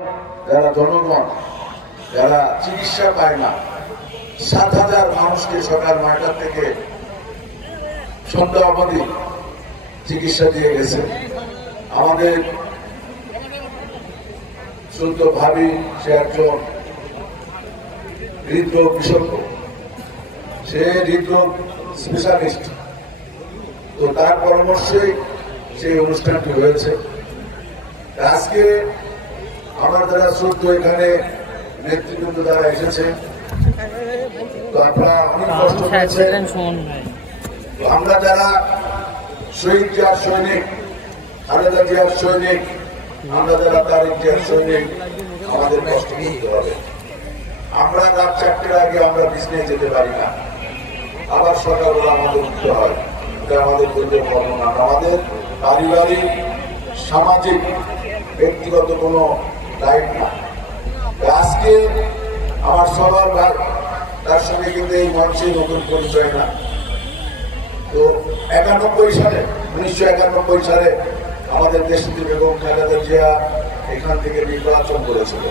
যারা জনগণ যারা চিকিৎসা পায় না, ৭,০০০ মানুষকে সকাল ৯টা থেকে সন্ধ্যা অবধি চিকিৎসা দিয়ে গেছে। আমাদের শুদ্ধ ভাবি সে একজন হৃদরোগ বিশেষজ্ঞ, সে হৃদরোগ স্পেশালিস্ট। তো তার পরামর্শেই সেই অনুষ্ঠানটি হয়েছে। আজকে আমার যারা শ্রদ্ধ এখানে নেতৃবৃন্দ যারা এসেছে, তো আপনারা অনেক কষ্ট পেয়েছেন। আমরা যারা শহীদ জিয়ার সৈনিক, খালেদা জিয়ার সৈনিক, আমরা যারা তারেক জিয়ার সৈনিক, আমাদের কষ্ট করতে হবে। আমরা রাত ৪টার আগে আমরা বিছানায় যেতে পারি না, আবার সকালবেলা আমাদের উঠতে হয়। এটা আমাদের দলীয় কর্ম না, আমাদের পারিবারিক সামাজিক ব্যক্তিগত কোনো দায়িত্ব না। আজকে আমার সবার ভাই, তার সঙ্গে কিন্তু এই মঞ্চে নতুন পরিচয় না। তো 1991 সালে আমাদের দেশটি বেগম খালেদা জিয়া এখান থেকে নির্বাচন করেছিল।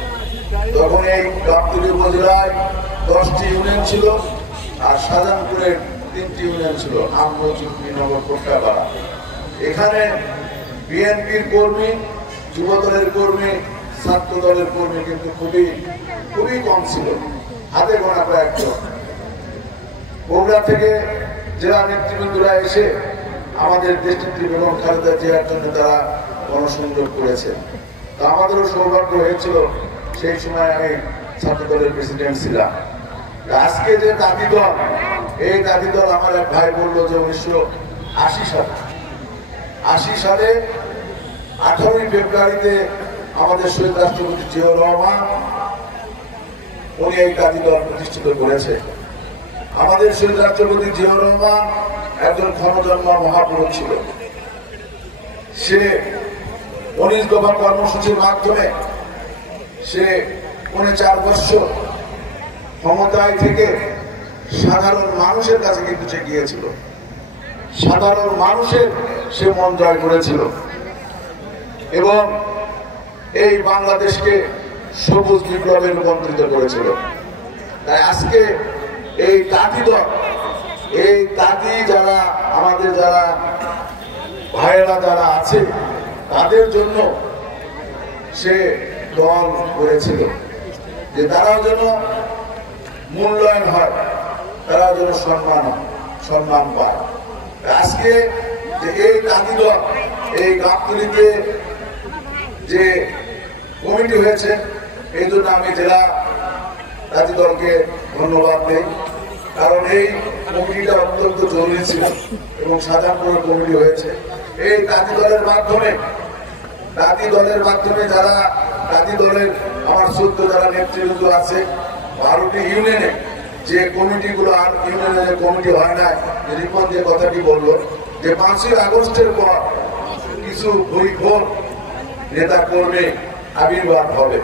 তখন এই গাবতলী উপজেলায় 10টি ইউনিয়ন ছিল, আর শাহজাহানপুরের 3টি ইউনিয়ন ছিল, আমনগর, কোট্টাপাড়া। এখানে বিএনপির কর্মী, যুব দলের কর্মী, ছাত্র দলের কর্মী কিন্তু খুবই কম ছিল, হাতে গোনা কয়েকজন। বগুড়া থেকে জেলা নেতৃবৃন্দরা এসে আমাদের দেশটি বেগম খালেদা জিয়ার জন্য তারা গণসংযোগ করেছে। তো আমাদেরও সৌভাগ্য হয়েছিল, সেই সময় আমি ছাত্র দলের প্রেসিডেন্ট ছিলাম। আজকে যে দাবি দল, এই দাবি দল আমার এক ভাই বললো যে 1980 সালে 18ই ফেব্রুয়ারিতে আমাদের শহীদ রাষ্ট্রপতি জিয়াউর রহমান উনি এই দাবি দল প্রতিষ্ঠিত করেছে। আমাদের শহীদ রাষ্ট্রপতি জিয়াউর রহমান একজন ক্ষণজন্ম মহাপুরুষ ছিল। সে 19 দফা কর্মসূচির মাধ্যমে সে 4 বছর ক্ষমতায় থেকে সাধারণ মানুষের কাছে কিন্তু সে গিয়েছিল, সাধারণ মানুষের সে মন জয় করেছিল এবং এই বাংলাদেশকে সবুজ বিপ্লবে রূপান্তরিত করেছিল। তাই আজকে এই তাঁতি দল, এই তাঁতি যারা আমাদের যারা ভাইয়েরা যারা আছে, তাদের জন্য সে দল করেছিল যে তারাও যেন মূল্যায়ন হয়, তারা যেন সম্মান পায়। আজকে যে এই তাঁতি দল এই গাবতলীতে যে কমিটি হয়েছে, এই জন্য আমি জেলা তাঁতি দলকে ধন্যবাদ দিই, কারণ এই কমিটিটা অত্যন্ত জরুরি ছিল এবং শাহজাহানপুরের কমিটি হয়েছে। এই তাঁতি দলের মাধ্যমে যারা তাঁতি দলের আমার শ্রদ্ধ যারা নেতৃবৃন্দ আছে, 12টি ইউনিয়নে যে কমিটিগুলো, আর ইউনিয়নে যে কমিটি হয় না, রিপন যে কথাটি বললো যে 5ই আগস্টের পর কিছু ভুইখোর নেতা কর্মী আবির্ভাব হবে।